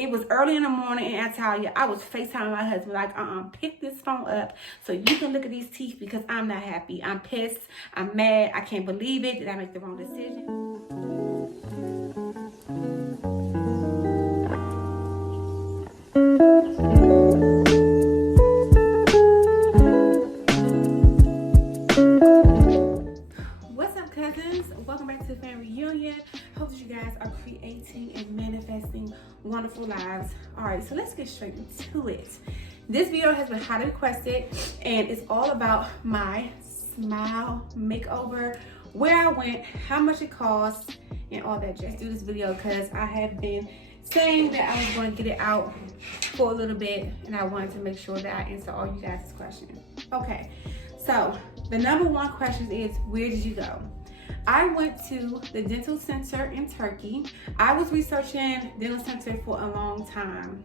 It was early in the morning, and I tell you, I was FaceTiming my husband like, pick this phone up so you can look at these teeth because I'm not happy. I'm pissed. I'm mad. I can't believe it. Did I make the wrong decision? What's up, cousins? Welcome back to the family reunion. Hope that you guys are creating and manifesting wonderful lives. All right, so let's get straight into it. This video has been highly requested, and it's all about my smile makeover, where I went, how much it costs, and all that. Just do this video because I have been saying that I was going to get it out for a little bit, and I wanted to make sure that I answer all you guys' questions. Okay, so the number one question is, where did you go? I went to the dental center in Turkey. I was researching dental center for a long time.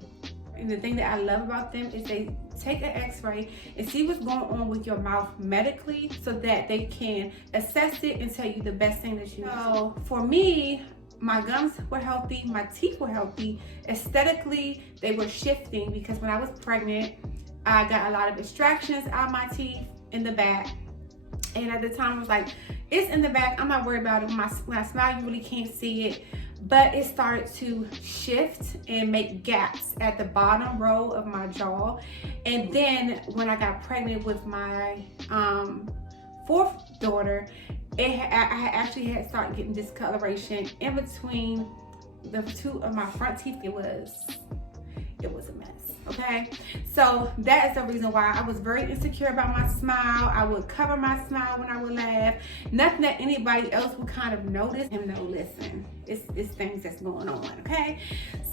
And the thing that I love about them is they take an x-ray and see what's going on with your mouth medically so that they can assess it and tell you the best thing that you need. So for me, my gums were healthy, my teeth were healthy. Aesthetically, they were shifting because when I was pregnant, I got a lot of extractions out of my teeth in the back. And at the time, I was like, it's in the back. I'm not worried about it. When I smile, you really can't see it. But it started to shift and make gaps at the bottom row of my jaw. And then when I got pregnant with my fourth daughter, I actually had started getting discoloration in between the two of my front teeth. It was a mess. Okay, so that is the reason why I was very insecure about my smile. I would cover my smile when I would laugh. Nothing that anybody else would kind of notice. And no, listen, it's things that's going on. Okay,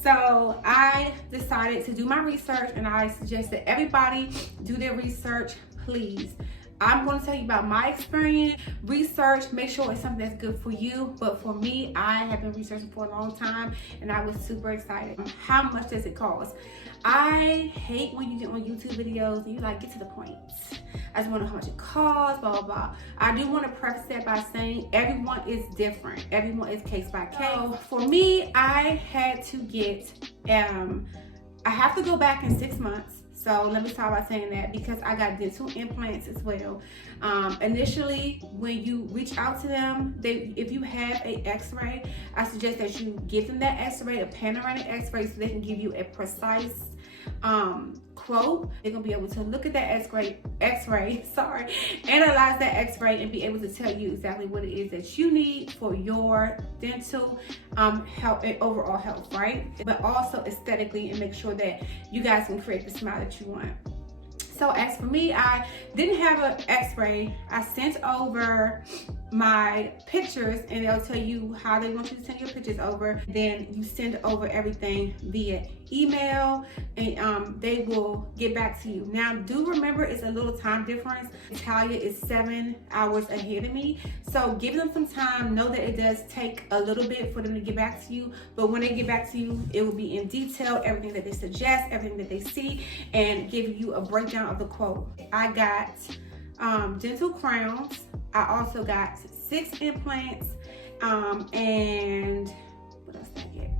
so I decided to do my research, and I suggest that everybody do their research, please. I'm going to tell you about my experience. Research, make sure it's something that's good for you. But for me, I have been researching for a long time, and I was super excited. How much does it cost? I hate when you get on YouTube videos and you like, get to the point. I just want to know how much it costs, blah, blah, blah. I do want to preface that by saying everyone is different. Everyone is case by case. So for me, I had to get, I have to go back in 6 months. So let me start by saying that because I got dental implants as well. Initially, when you reach out to them, if you have an x-ray, I suggest that you give them that x-ray, a panoramic x-ray, so they can give you a precise quote. They're gonna be able to look at that x-ray, analyze that x-ray, and be able to tell you exactly what it is that you need for your dental health and overall health, right? But also aesthetically, and make sure that you guys can create the smile that you want. So as for me, I didn't have an x-ray. I sent over my pictures, and they'll tell you how they want you to send your pictures over. Then you send over everything via email, and they will get back to you. Now, do remember it's a little time difference. Italia is 7 hours ahead of me, so give them some time. Know that it does take a little bit for them to get back to you, but when they get back to you, it will be in detail, everything that they suggest, everything that they see, and give you a breakdown of the quote. I got dental crowns. I also got 6 implants, and what else did I get?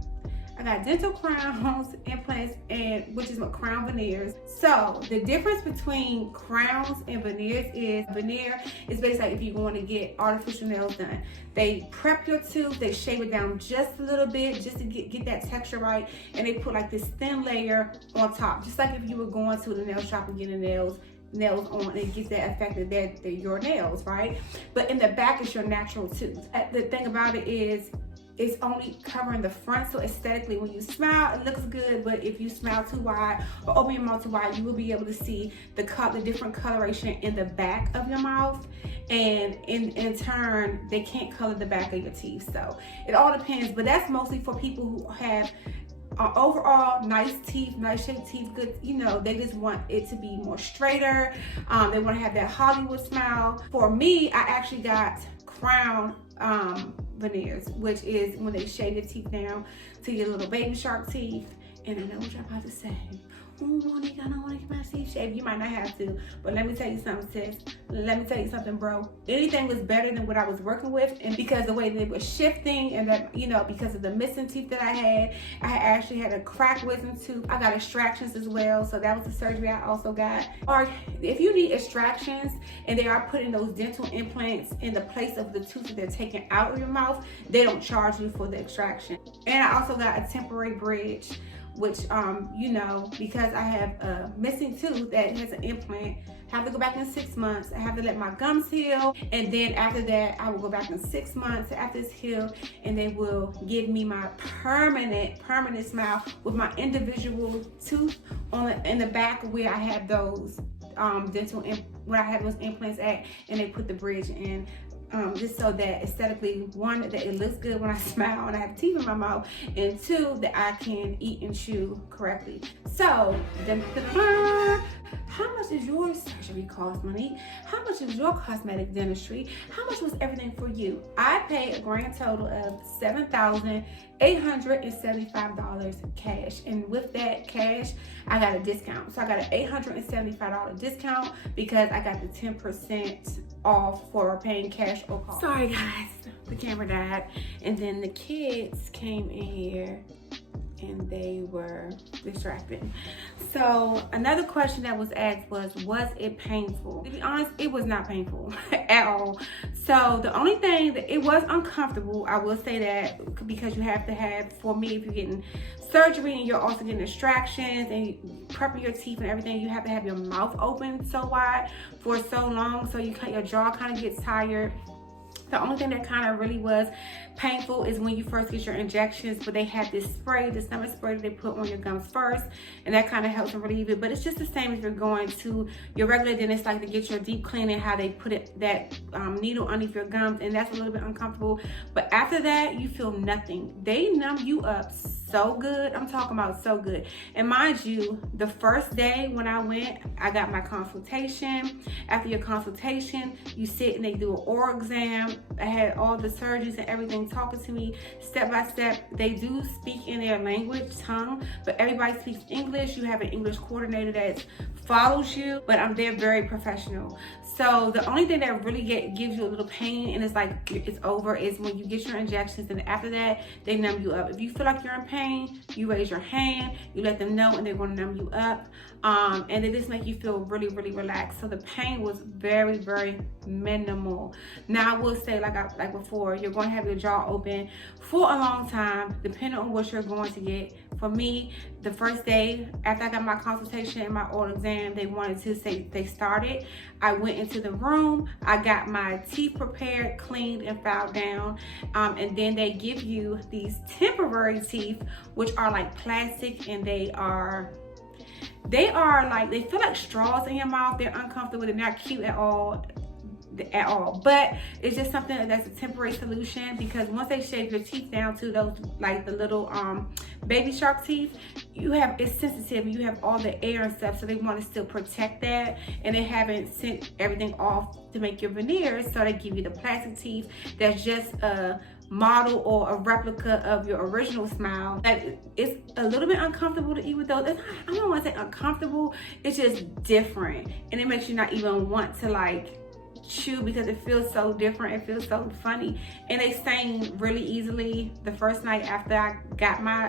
I got dental crowns, implants, and which is what crown veneers. So the difference between crowns and veneers is veneer is basically like if you're going to get artificial nails done. They prep your tooth, they shave it down just a little bit just to get that texture right, and they put like this thin layer on top, just like if you were going to the nail shop and getting nails on, it gets that effect that they're your nails, right? But in the back is your natural tooth. The thing about it is it's only covering the front, so aesthetically when you smile it looks good, but if you smile too wide or open your mouth too wide, you will be able to see the different coloration in the back of your mouth, and in turn they can't color the back of your teeth. So it all depends, but that's mostly for people who have overall nice teeth, nice shaped teeth, good, they just want it to be more straighter. They want to have that Hollywood smile. For me, I actually got crown veneers, which is when they shave your teeth down to your little baby shark teeth, And I know what y'all about to say. Oh, Monica, I don't want to get my teeth shaved. You might not have to, but let me tell you something, sis. Let me tell you something, bro. Anything was better than what I was working with, and because the way they were shifting, and that, you know, because of the missing teeth that I actually had a cracked wisdom tooth. I got extractions as well, so that was the surgery I also got. Or if you need extractions and they are putting those dental implants in the place of the tooth that they're taking out of your mouth, they don't charge you for the extraction. And I also got a temporary bridge, which you know, because I have a missing tooth that has an implant, I have to go back in 6 months. I have to let my gums heal, and then after that I will go back in 6 months after it's healed, and they will give me my permanent smile with my individual tooth in the back where I have those where I have those implants at, and they put the bridge in. Just so that aesthetically, one, that it looks good when I smile and I have teeth in my mouth, and two, that I can eat and chew correctly. So, how much does your surgery cost, Monique? How much is your cosmetic dentistry? How much was everything for you? I paid a grand total of $7,875 cash, and with that cash, I got a discount. So I got an $875 discount because I got the 10% off for paying cash or card. Sorry guys, the camera died, and then the kids came in here and they were distracted. So another question that was asked was it painful? To be honest, it was not painful at all. So the only thing that it was uncomfortable, I will say that, because you have to have, for me, if you're getting surgery and you're also getting extractions and prepping your teeth and everything, you have to have your mouth open so wide for so long, so your jaw kind of gets tired. The only thing that kind of really was painful is when you first get your injections, but they have this spray, the stomach spray that they put on your gums first, and that kind of helps them relieve it. But it's just the same if you're going to your regular dentist, like to get your deep cleaning, how they put that needle underneath your gums, and that's a little bit uncomfortable. But after that, you feel nothing. They numb you up so good. I'm talking about so good. And mind you, the first day when I went, I got my consultation. After your consultation, you sit and they do an oral exam. I had all the surgeons and everything talking to me step by step. They do speak in their language, tongue, but everybody speaks English. You have an English coordinator that follows you, but they're very professional. So the only thing that really gives you a little pain and it's like it's over is when you get your injections, and after that they numb you up. If you feel like you're in pain, you raise your hand, you let them know, and they're going to numb you up, and they just make you feel really, really relaxed. So the pain was very, very minimal. Now I will say, like before, you're going to have your jaw open for a long time depending on what you're going to get. For me, the first day after I got my consultation and my oral exam, they wanted to say they started. I went into the room, I got my teeth prepared, cleaned, and filed down, and then they give you these temporary teeth, which are like plastic, and they feel like straws in your mouth. They're uncomfortable, they're not cute at all, but it's just something that's a temporary solution, because once they shave your teeth down to those, like the little baby shark teeth, it's sensitive, you have all the air and stuff, so they want to still protect that, and they haven't sent everything off to make your veneers, so they give you the plastic teeth that's just a model or a replica of your original smile. It's a little bit uncomfortable to eat with those. I don't want to say uncomfortable, it's just different, and it makes you not even want to like chew because it feels so different, it feels so funny, and they stain really easily. The first night after I got my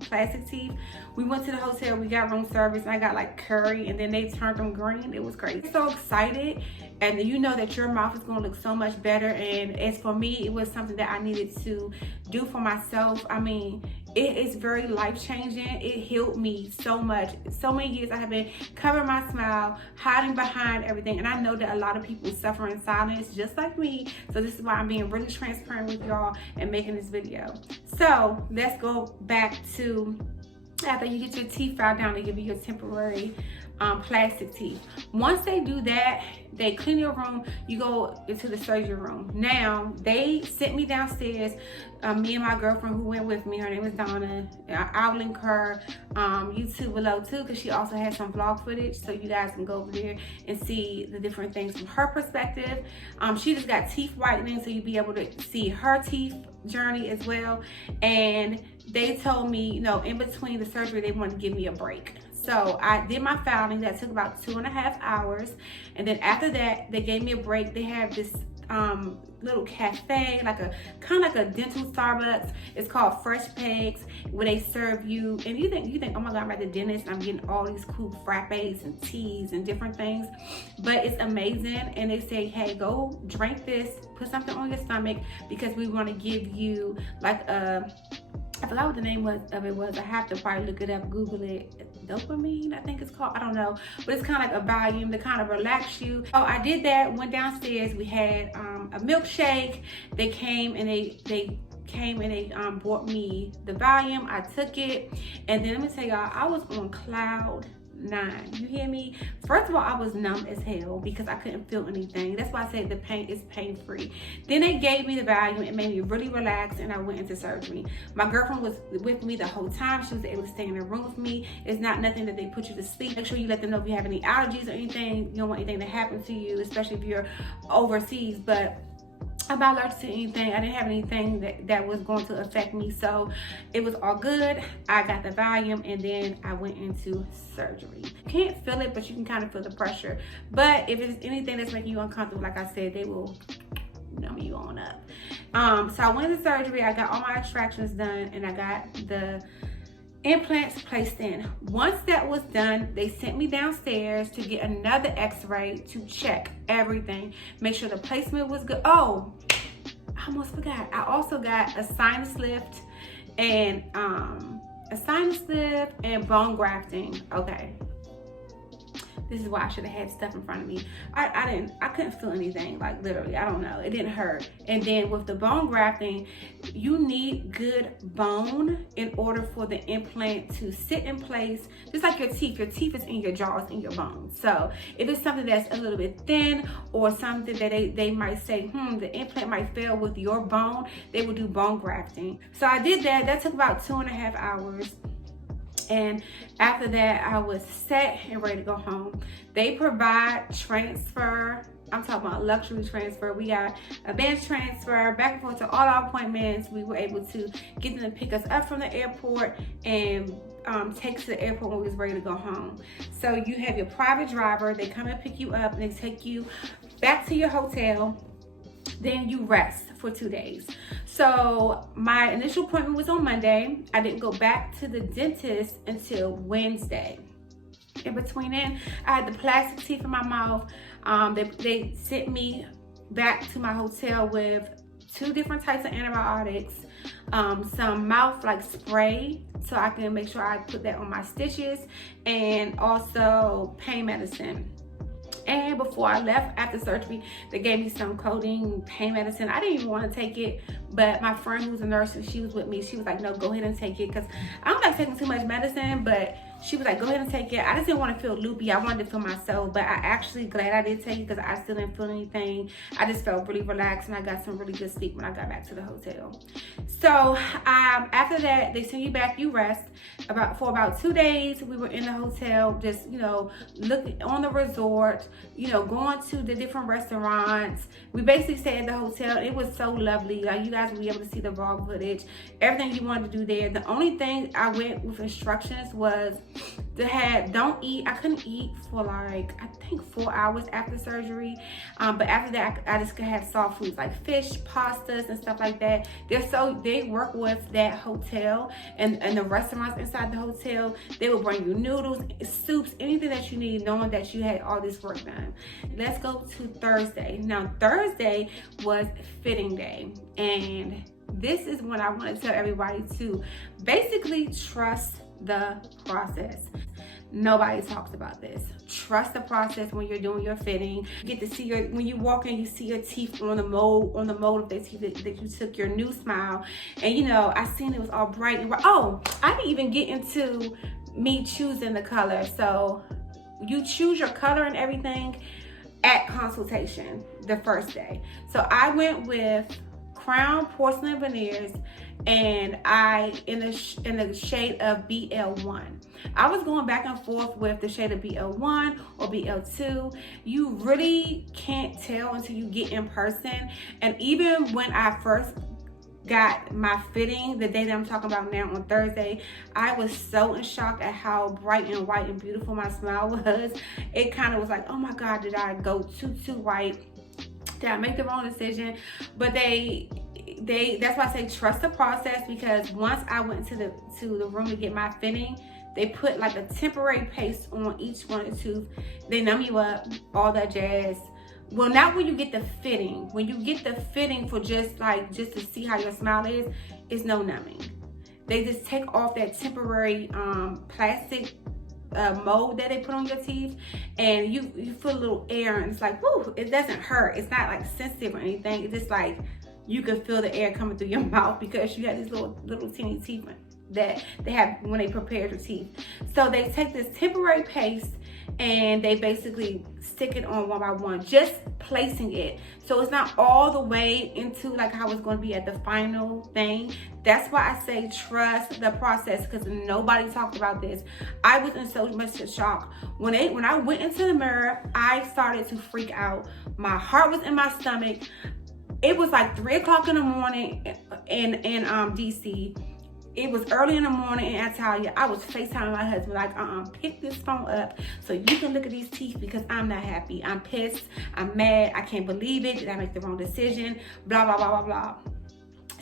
plastic teeth, we went to the hotel, we got room service, and I got like curry, and then they turned them green. It was crazy. So excited, and you know that your mouth is going to look so much better. And as for me, it was something that I needed to do for myself. I mean, it is very life-changing. It healed me so much. So many years I have been covering my smile, hiding behind everything, and I know that a lot of people suffer in silence just like me. So this is why I'm being really transparent with y'all and making this video. So let's go back to after you get your teeth filed down, they give you your temporary plastic teeth. Once they do that, they clean your room, you go into the surgery room. Now, they sent me downstairs, me and my girlfriend who went with me, her name is Donna. I'll link her YouTube below too, because she also has some vlog footage, so you guys can go over there and see the different things from her perspective. She just got teeth whitening, so you'll be able to see her teeth journey as well. And they told me, you know, in between the surgery, they wanted to give me a break. So I did my filing. That took about 2.5 hours. And then after that, they gave me a break. They have this little cafe, like a kind of like a dental Starbucks. It's called Fresh Pegs, where they serve you, and you think, oh my God, I'm at the dentist and I'm getting all these cool frappes and teas and different things, but it's amazing. And they say, hey, go drink this, put something on your stomach, because we want to give you like a, I forgot what the name of it was. I have to probably look it up, Google it. Dopamine, I think it's called. I don't know. But it's kind of like a volume to kind of relax you. So I did that, went downstairs. We had a milkshake. They came and they bought me the volume. I took it. And then let me tell y'all, I was on cloud 9. You hear me? First of all, I was numb as hell because I couldn't feel anything. That's why I said the pain is pain-free. Then they gave me the Valium. It made me really relax, and I went into surgery. My girlfriend was with me the whole time. She was able to stay in the room with me. It's not nothing that they put you to sleep. Make sure you let them know if you have any allergies or anything. You don't want anything to happen to you, especially if you're overseas. But I'm not allergic to anything. I didn't have anything that was going to affect me, so it was all good. I got the Valium, and then I went into surgery. Can't feel it, but you can kind of feel the pressure. But if it's anything that's making you uncomfortable, like I said, they will numb you on up. So I went into surgery. I got all my extractions done, and I got the implants placed in. Once that was done, they sent me downstairs to get another x-ray to check everything, make sure the placement was good. Oh, I almost forgot, I also got a sinus lift and bone grafting. Okay, this is why I should have had stuff in front of me. I couldn't feel anything, like literally, I don't know. It didn't hurt. And then with the bone grafting, you need good bone in order for the implant to sit in place. Just like your teeth is in your jaws, in your bones. So if it's something that's a little bit thin, or something that they might say, the implant might fail with your bone, they will do bone grafting. So I did that. That took about 2.5 hours. And after that, I was set and ready to go home. They provide transfer. I'm talking about luxury transfer. We got advanced transfer, back and forth to all our appointments. We were able to get them to pick us up from the airport and take us to the airport when we was ready to go home. So you have your private driver. They come and pick you up, and they take you back to your hotel. Then you rest for 2 days. So my initial appointment was on Monday. I didn't go back to the dentist until Wednesday. In between then, I had the plastic teeth in my mouth. They sent me back to my hotel with 2 different types of antibiotics, some mouth like spray, so I can make sure I put that on my stitches, and also pain medicine. And before I left after surgery, they gave me some codeine pain medicine. I didn't even want to take it, but my friend who's a nurse, and she was with me, she was like, no, go ahead and take it, because I don't like taking too much medicine, but she was like, go ahead and take it. I just didn't want to feel loopy. I wanted to feel myself, but I actually glad I did take it, because I still didn't feel anything. I just felt really relaxed, and I got some really good sleep when I got back to the hotel. So after that, they send you back, you rest. For about 2 days, we were in the hotel, just, looking on the resort, going to the different restaurants. We basically stayed at the hotel. It was so lovely. Like, you guys will be able to see the vlog footage, everything you wanted to do there. The only thing I went with instructions was don't eat. I couldn't eat for like, I think 4 hours after surgery. But after that, I just could have soft foods like fish, pastas, and stuff like that. They work with that hotel and the restaurants inside the hotel. They will bring you noodles, soups, anything that you need, knowing that you had all this work done. Let's go to Thursday. Now, Thursday was fitting day, and this is when I want to tell everybody to basically trust the process. Nobody talks about this. Trust the process when you're doing your fitting. You get to see when you walk in, you see your teeth on the mold of the teeth that you took, your new smile. And I seen it was all bright and oh, I didn't even get into me choosing the color. So you choose your color and everything at consultation the first day. So I went with Crown Porcelain Veneers, and in the shade of BL1. I was going back and forth with the shade of BL1 or BL2. You really can't tell until you get in person. And even when I first got my fitting the day that I'm talking about now on Thursday, I was so in shock at how bright and white and beautiful my smile was. It kind of was like, oh my God, did I go too white? Did I make the wrong decision? But that's why I say trust the process, because once I went to the room to get my fitting, they put like a temporary paste on each one of the tooth. They numb you up, all that jazz. Well, not when you get the fitting. When you get the fitting for just to see how your smile is, it's no numbing. They just take off that temporary plastic mold that they put on your teeth, and you feel a little air, and it's like, whoo, it doesn't hurt. It's not like sensitive or anything. It's just like you can feel the air coming through your mouth because you got these little teeny teeth that they have when they prepare your teeth. So they take this temporary paste and they basically stick it on one by one, just placing it. So it's not all the way into like how it's going to be at the final thing. That's why I say trust the process, because nobody talked about this. I was in so much shock. When I went into the mirror, I started to freak out. My heart was in my stomach. It was like 3 o'clock in the morning in DC. It was early in the morning in Italia. I was FaceTiming my husband like, pick this phone up so you can look at these teeth, because I'm not happy. I'm pissed. I'm mad. I can't believe it. Did I make the wrong decision? Blah, blah, blah, blah, blah.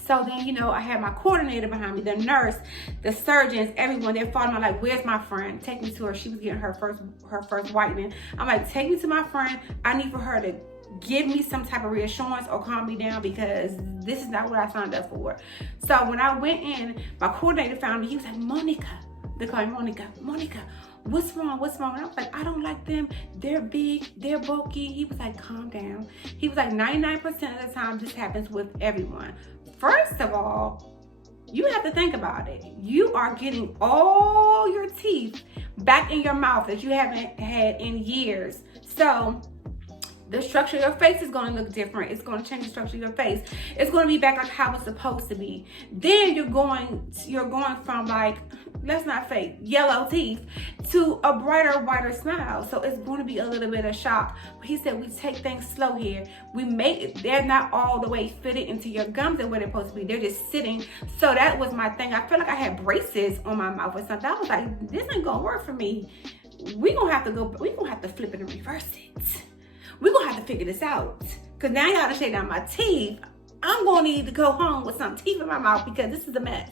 So then, you know, I had my coordinator behind me, the nurse, the surgeons, everyone. They're following me like, where's my friend? Take me to her. She was getting her first whitening. I'm like, take me to my friend. I need for her to give me some type of reassurance or calm me down, because this is not what I signed up for. So when I went in, my coordinator found me. He was like, Monica, they call me Monica, what's wrong? And I was like, I don't like them. They're big, they're bulky. He was like, calm down. He was like, 99% of the time this happens with everyone. First of all, you have to think about it. You are getting all your teeth back in your mouth that you haven't had in years. So the structure of your face is going to look different. It's going to change the structure of your face. It's going to be back like how it's supposed to be. Then you're going from like, let's not fake, yellow teeth to a brighter, whiter smile. So it's going to be a little bit of shock. But he said, we take things slow here. They're not all the way fitted into your gums and where they're supposed to be. They're just sitting. So that was my thing. I feel like I had braces on my mouth or something. I was like, this ain't going to work for me. We're going to have to flip it and reverse it. We're going to have to figure this out. Because now I got to shake down my teeth. I'm going to need to go home with some teeth in my mouth because this is a mess.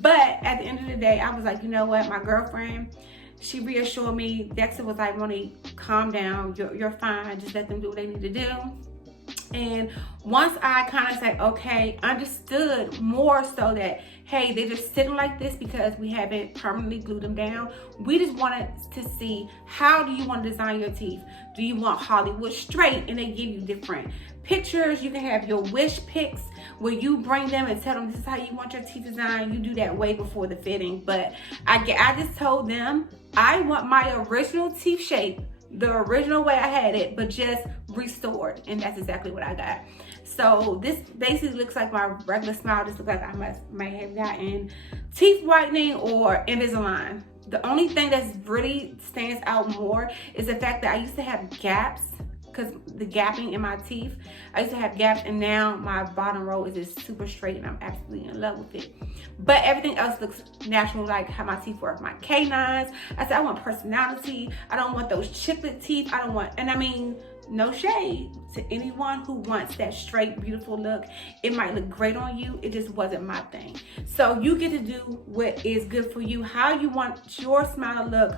But at the end of the day, I was like, you know what? My girlfriend, she reassured me. Dexter was like, Moni, calm down. You're fine. Just let them do what they need to do. And once I kind of said, okay, understood more so that, hey, they're just sitting like this because we haven't permanently glued them down. We just wanted to see, how do you want to design your teeth? Do you want Hollywood straight? And they give you different pictures. You can have your wish pics where you bring them and tell them this is how you want your teeth designed. You do that way before the fitting. But I just told them I want my original teeth shape, the original way I had it, but just restored. And that's exactly what I got. So this basically looks like my regular smile. Just looks like I might have gotten teeth whitening or Invisalign. The only thing that's really stands out more is the fact that I used to have gaps, because the gapping in my teeth. I used to have gaps, and now my bottom row is just super straight, and I'm absolutely in love with it. But everything else looks natural, like how my teeth work. My canines, I said I want personality. I don't want those chiclet teeth. I don't want, and I mean, no shade to anyone who wants that straight, beautiful look. It might look great on you. It just wasn't my thing. So you get to do what is good for you, how you want your smile to look.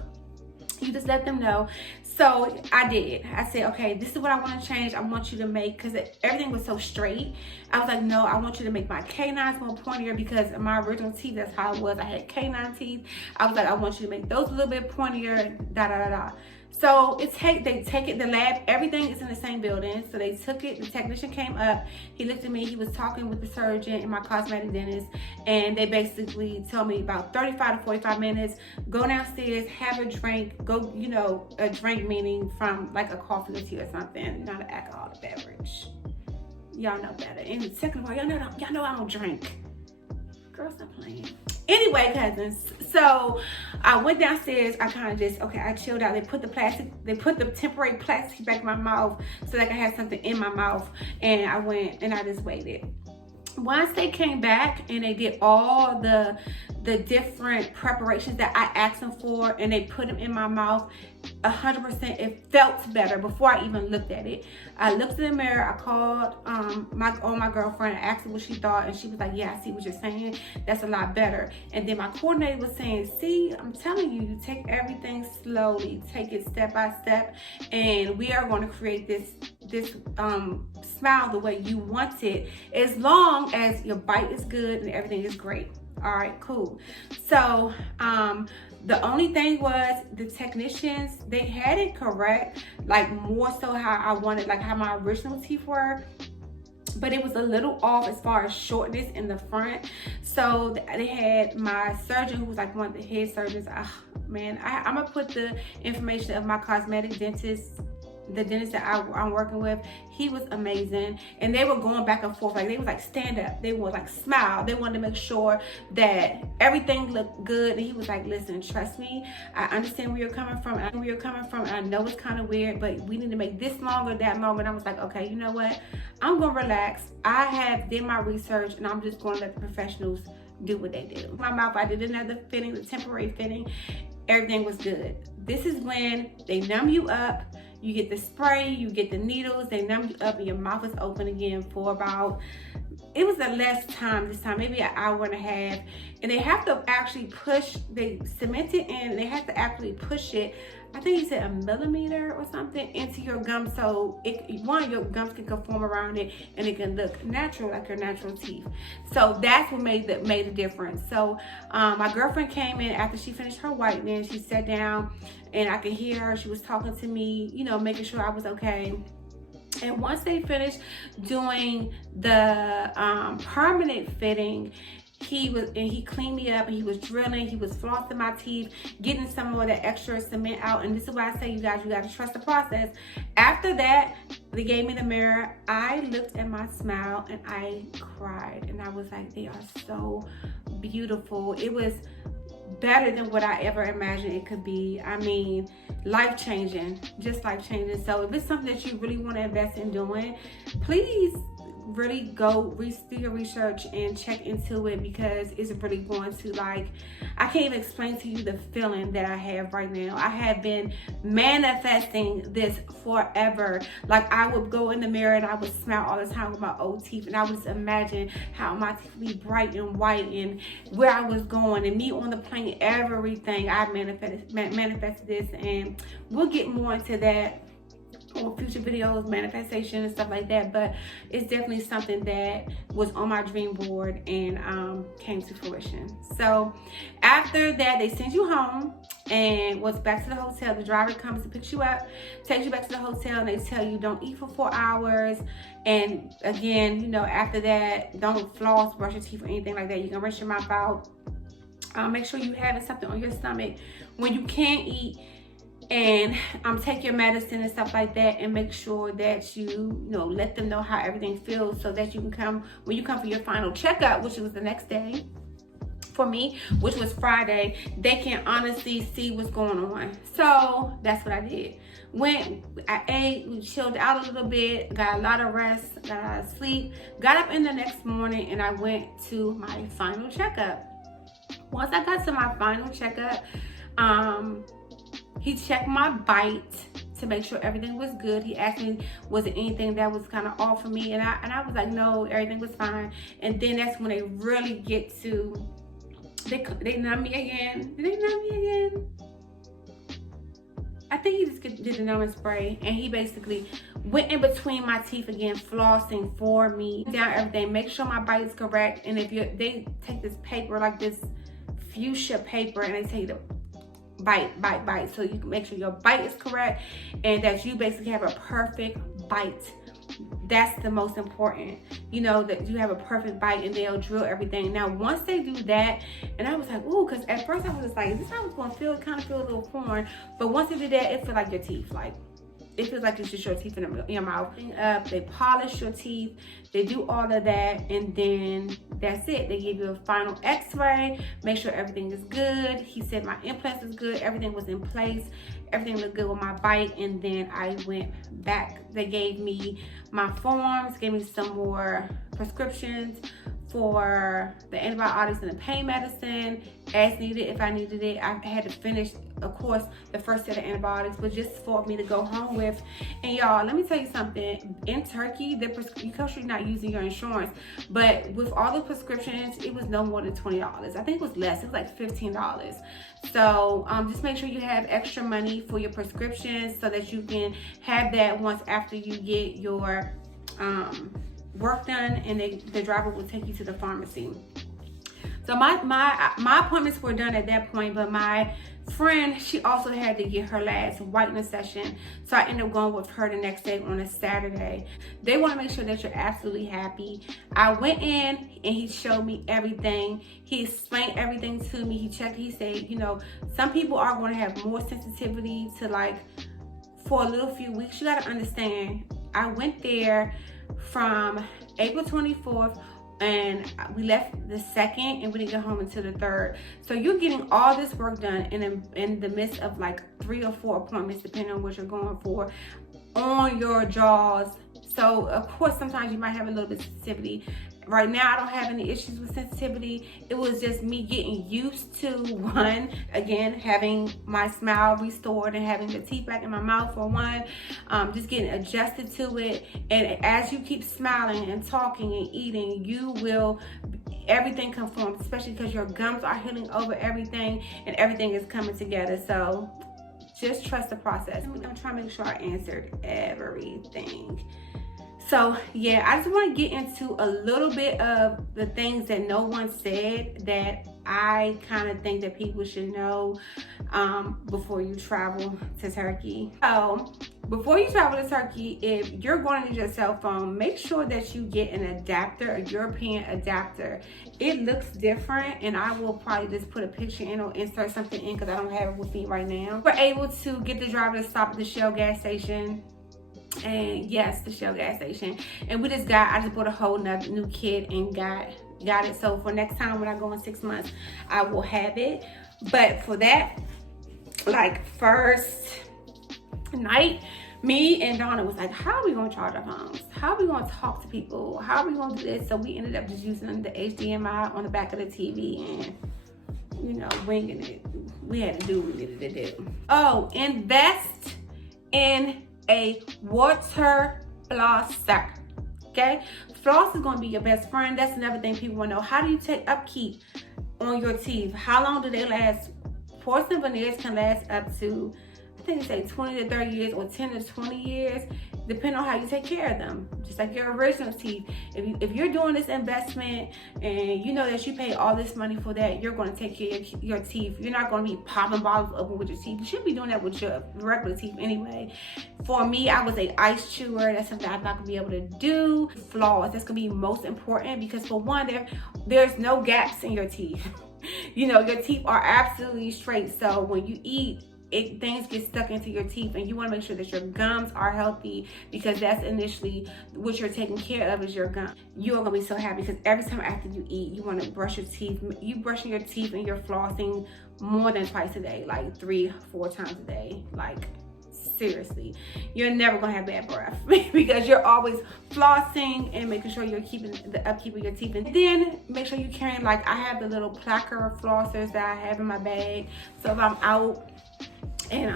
You just let them know. So I did. I said, okay, this is what I want to change. I want you to make, because everything was so straight. I was like, no, I want you to make my canines more pointier, because my original teeth, that's how it was. I had canine teeth. I was like, I want you to make those a little bit pointier, da da da da. So they take it, the lab, everything is in the same building. So they took it, the technician came up, he looked at me, he was talking with the surgeon and my cosmetic dentist, and they basically told me about 35 to 45 minutes, go downstairs, have a drink, go, you know, a drink meaning from like a coffee or tea or something, not an alcoholic beverage. Y'all know better. And second of all, y'all know I don't drink. Girl, stop playing. Anyway, cousins, so I went downstairs. I kind of just, okay, I chilled out. They put the temporary plastic back in my mouth so that I could have something in my mouth. And I went and I just waited. once they came back and they did all the different preparations that I asked them for, and they put them in my mouth, 100%, it felt better before I even looked at it. I looked in the mirror, I called my girlfriend, I asked her what she thought, and she was like, yeah, I see what you're saying, that's a lot better. And then my coordinator was saying, see, I'm telling you, you take everything slowly, take it step by step, and we are going to create this smile the way you want it, as long as your bite is good and everything is great. All right, cool. So the only thing was the technicians, they had it correct, like more so how I wanted, like how my original teeth were, but it was a little off as far as shortness in the front. So they had my surgeon, who was like one of the head surgeons. Man, I'm gonna put the information of my cosmetic dentist, the dentist that I'm working with. He was amazing, and they were going back and forth. Like, they was like, stand up, they were like, smile. They wanted to make sure that everything looked good. And he was like, listen, trust me, I understand where you're coming from. I know where you're coming from, and I know it's kind of weird, but we need to make this longer, that longer. And I was like, okay, you know what, I'm gonna relax. I have did my research, and I'm just gonna let the professionals do what they do. My mouth, I did another fitting, the temporary fitting. Everything was good. This is when they numb you up. You get the spray, you get the needles, they numb you up, and your mouth is open again for about, it was a less time this time, maybe an hour and a half. And they have to actually push, they cement it in, they have to actually push it, I think he said 1 millimeter or something, into your gum, so your gums can conform around it and it can look natural, like your natural teeth. So that's what made the difference. So my girlfriend came in after she finished her whitening. She sat down and I could hear her. She was talking to me, you know, making sure I was okay. And once they finished doing the permanent fitting, he cleaned me up, and he was drilling, he was flossing my teeth, getting some more of that extra cement out. And this is why I say, you guys, you got to trust the process. After that, they gave me the mirror. I looked at my smile and I cried, and I was like, they are so beautiful. It was better than what I ever imagined it could be. I mean, life-changing, just life-changing. So if it's something that you really want to invest in doing, please really go do your research and check into it, because it's really going to, like, I can't even explain to you the feeling that I have right now. I have been manifesting this forever. Like, I would go in the mirror and I would smile all the time with my old teeth, and I would just imagine how my teeth would be bright and white, and where I was going, and me on the plane, everything. I manifested this, and we'll get more into that on future videos, manifestation and stuff like that. But it's definitely something that was on my dream board and came to fruition. So after that, they send you home, and what's back to the hotel. The driver comes to pick you up, takes you back to the hotel, and they tell you don't eat for 4 hours. And again, you know, after that, don't floss, brush your teeth, or anything like that. You can rinse your mouth out. Make sure you having something on your stomach when you can't eat. And take your medicine and stuff like that, and make sure that you know, let them know how everything feels, so that you can come, when you come for your final checkup, which was the next day for me, which was Friday, they can honestly see what's going on. So that's what I did. I ate, we chilled out a little bit, got a lot of rest, got a lot of sleep, got up in the next morning, and I went to my final checkup. Once I got to my final checkup, he checked my bite to make sure everything was good. He asked me, was there anything that was kind of off for me? And I was like, no, everything was fine. And then that's when they really get to, they numb me again. Did they numb me again? I think he just did the numbing spray, and he basically went in between my teeth again, flossing for me, down everything, make sure my bite is correct. And if they take this paper, like this fuchsia paper, and they tell you to bite, so you can make sure your bite is correct and that you basically have a perfect bite. That's the most important, you know, that you have a perfect bite, and they'll drill everything. Now, once they do that, and I was like, ooh, because at first I was just like, is this how it's going to feel? It kind of feel a little foreign. But once they do that, it feels like your teeth. Like, it feels like it's just your teeth in your mouth. They polish your teeth. They do all of that, and then that's it. They give you a final x-ray, make sure everything is good. He said my implants is good. Everything was in place. Everything looked good with my bite, and then I went back. They gave me my forms, gave me some more prescriptions for the antibiotics and the pain medicine as needed if I needed it. I had to finish, of course, the first set of antibiotics, but just for me to go home with. And y'all, let me tell you something. In Turkey, because you're not using your insurance, but with all the prescriptions, it was no more than $20. I think it was less. It was like $15. So just make sure you have extra money for your prescriptions so that you can have that once after you get your work done, and the driver will take you to the pharmacy. So my appointments were done at that point, but my friend, she also had to get her last whitening session, so I ended up going with her the next day on a Saturday. They want to make sure that you're absolutely happy. I went in and he showed me everything. He explained everything to me. He checked. He said, you know, some people are going to have more sensitivity to, like, for a little few weeks. You got to understand, I went there from April 24th, and we left the 2nd, and we didn't get home until the 3rd. So you're getting all this work done in the midst of like 3 or 4 appointments, depending on what you're going for, on your jaws. So of course, sometimes you might have a little bit of sensitivity. Right now, I don't have any issues with sensitivity. It was just me getting used to, one, again, having my smile restored and having the teeth back in my mouth for one, just getting adjusted to it. And as you keep smiling and talking and eating, you will, everything conforms, especially because your gums are healing over everything and everything is coming together. So just trust the process. I'm trying to make sure I answered everything. So yeah, I just want to get into a little bit of the things that no one said that I kind of think that people should know before you travel to Turkey. So before you travel to Turkey, if you're going to need your cell phone, make sure that you get an adapter, a European adapter. It looks different, and I will probably just put a picture in or insert something in because I don't have it with me right now. We're able to get the driver to stop at the Shell gas station. And yes, the Shell gas station. And I just bought a whole new kit and got it. So for next time when I go in 6 months, I will have it. But for that, like, first night, me and Donna was like, how are we gonna charge our phones? How are we gonna talk to people? How are we gonna do this? So we ended up just using the HDMI on the back of the TV and, you know, winging it. We had to do what we needed to do. Oh, invest in a water flosser. Okay, floss is going to be your best friend. That's another thing people want to know. How do you take upkeep on your teeth? How long do they last? Porcelain veneers can last up to, I think they say 20 to 30 years or 10 to 20 years, depending on how you take care of them. Just like your original teeth. If you're doing this investment and you know that you pay all this money for that, you're going to take care of your teeth. You're not going to be popping bottles open with your teeth. You should be doing that with your regular teeth anyway. For me, I was an ice chewer. That's something I'm not going to be able to do. Floss, that's going to be most important because, for one, there's no gaps in your teeth. You know, your teeth are absolutely straight. So when you eat, things get stuck into your teeth, and you want to make sure that your gums are healthy, because that's initially what you're taking care of, is your gums. You are going to be so happy because every time after you eat, you want to brush your teeth. You brushing your teeth and you're flossing more than twice a day, like 3-4 times a day. Like, seriously, you're never going to have bad breath because you're always flossing and making sure you're keeping the upkeep of your teeth. And then make sure you're carrying, like, I have the little placker flossers that I have in my bag. So if I'm out and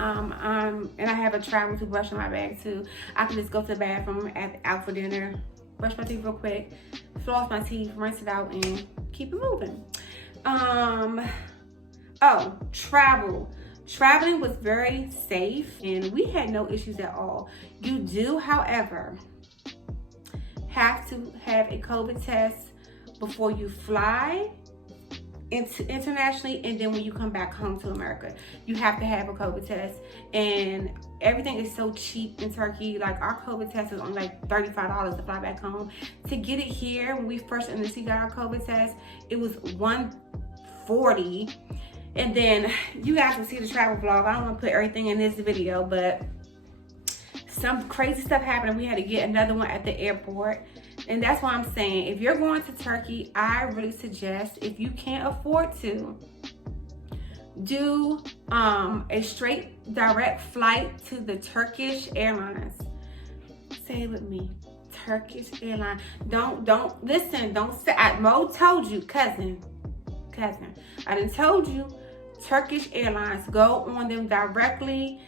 I have a travel toothbrush in my bag too, I can just go to the bathroom out for dinner, brush my teeth real quick, floss my teeth, rinse it out, and keep it moving. Oh, traveling was very safe and we had no issues at all. You do, however, have to have a COVID test before you fly internationally, and then when you come back home to America, you have to have a COVID test. And everything is so cheap in Turkey. Like, our COVID test is only like $35 to fly back home. To get it here, when we first initially got our COVID test, it was $140. And then you guys will see the travel vlog. I don't want to put everything in this video, but some crazy stuff happened. We had to get another one at the airport. And that's why I'm saying, if you're going to Turkey, I really suggest, if you can't afford to, do a straight direct flight to the Turkish Airlines. Say it with me. Turkish Airlines. Don't listen. Don't say. Mo told you, cousin. I done told you. Turkish Airlines. Go on them directly.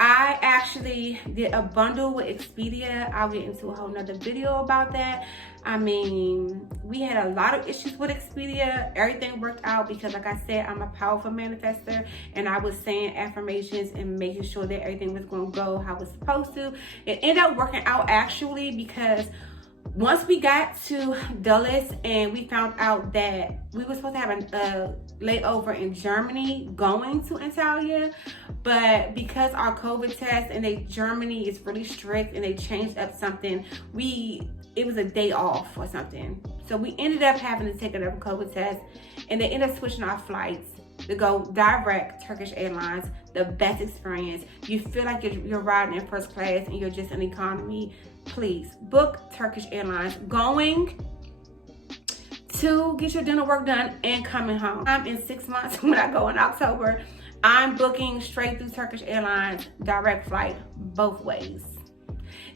I actually did a bundle with Expedia. I'll get into a whole nother video about that. I mean, we had a lot of issues with Expedia. Everything worked out because, like I said, I'm a powerful manifester, and I was saying affirmations and making sure that everything was going to go how it's supposed to. It ended up working out actually because once we got to Dulles and we found out that we were supposed to have a layover in Germany going to Antalya, but because our COVID test and Germany is really strict and they changed up something, it was a day off or something. So we ended up having to take another COVID test, and they ended up switching our flights to go direct Turkish Airlines. The best experience. You feel like you're riding in first class and you're just in economy. Please book Turkish Airlines. Going to get your dental work done and coming home. I'm in 6 months when I go in October. I'm booking straight through Turkish Airlines, direct flight, both ways.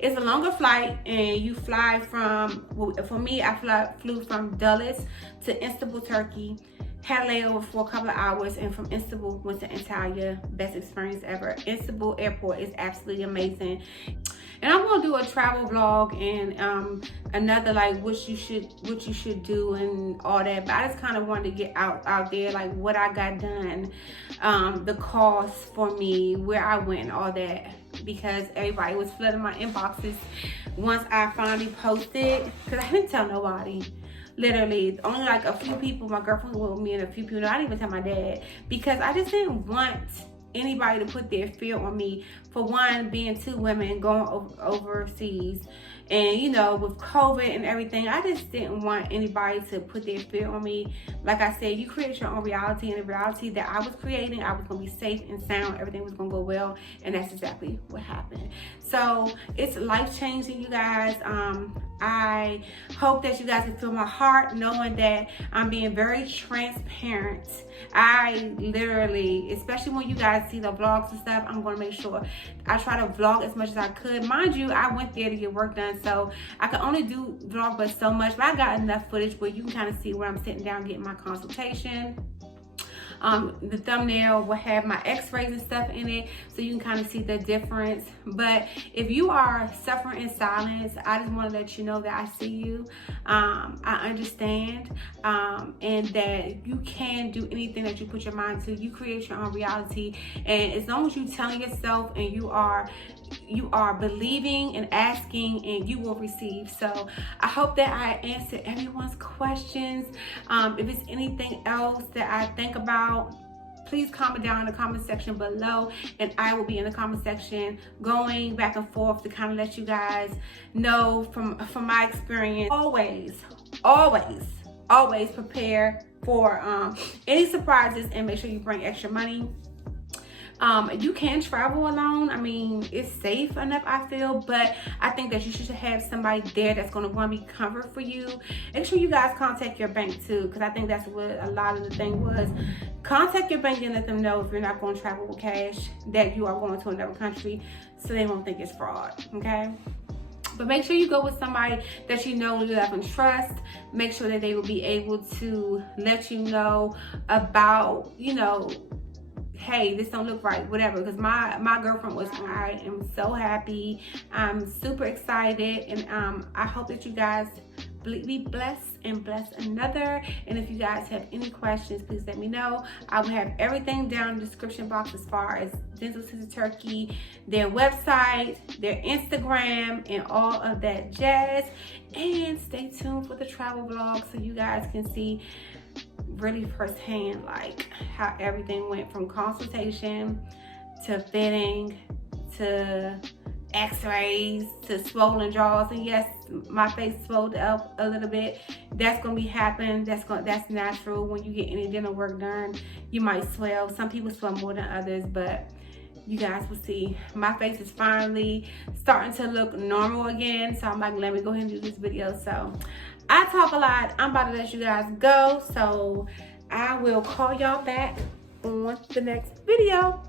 It's a longer flight, and you fly from, for me, I flew from Dulles to Istanbul, Turkey. Had a layover for a couple of hours, and from Istanbul went to Antalya. Best experience ever. Istanbul airport is absolutely amazing. And I'm gonna do a travel vlog and another like what you should do and all that. But I just kind of wanted to get out there, like what I got done, the cost for me, where I went and all that, because everybody was flooding my inboxes once I finally posted, because I didn't tell nobody. Literally, only like a few people, my girlfriend was with me and a few people. I didn't even tell my dad because I just didn't want anybody to put their fear on me. For one, being two women going overseas, and you know, with COVID and everything, I just didn't want anybody to put their fear on me. Like I said, you create your own reality, and the reality that I was creating, I was gonna be safe and sound, everything was gonna go well, and that's exactly what happened. So it's life-changing, you guys. I hope that you guys can feel my heart, knowing that I'm being very transparent. I literally, especially when you guys see the vlogs and stuff, I'm gonna make sure I try to vlog as much as I could. Mind you, I went there to get work done, so I could only do vlog but so much, but I got enough footage where you can kind of see where I'm sitting down getting my consultation. The thumbnail will have my x-rays and stuff in it, so you can kind of see the difference. But if you are suffering in silence, I just want to let you know that I see you. I understand, and that you can do anything that you put your mind to. You create your own reality, and as long as you're telling yourself and you are believing and asking, and you will receive. So I hope that I answered everyone's questions. If it's anything else that I think about, please comment down in the comment section below, and I will be in the comment section going back and forth to kind of let you guys know from my experience. Always prepare for any surprises, and make sure you bring extra money. You can travel alone. I mean, it's safe enough, I feel, but I think that you should have somebody there that's going to want to be comfort for you. Make sure you guys contact your bank too, because I think that's what a lot of the thing was. Contact your bank and let them know if you're not going to travel with cash, that you are going to another country, so they won't think it's fraud, okay? But make sure you go with somebody that you know, you love, and trust. Make sure that they will be able to let you know about, you know, hey, this don't look right, whatever. Because my girlfriend was, I am so happy. I'm super excited, and I hope that you guys be blessed and bless another. And if you guys have any questions, please let me know. I will have everything down in the description box as far as Dental Center Turkey, their website, their Instagram, and all of that jazz. And stay tuned for the travel vlog so you guys can see really firsthand like how everything went, from consultation to fitting to x-rays to swollen jaws. And yes, my face swelled up a little bit. That's gonna be happening. That's natural. When you get any dental work done, you might swell. Some people swell more than others, but you guys will see. My face is finally starting to look normal again, so I'm like, let me go ahead and do this video. So I talk a lot. I'm about to let you guys go, so I will call y'all back on the next video.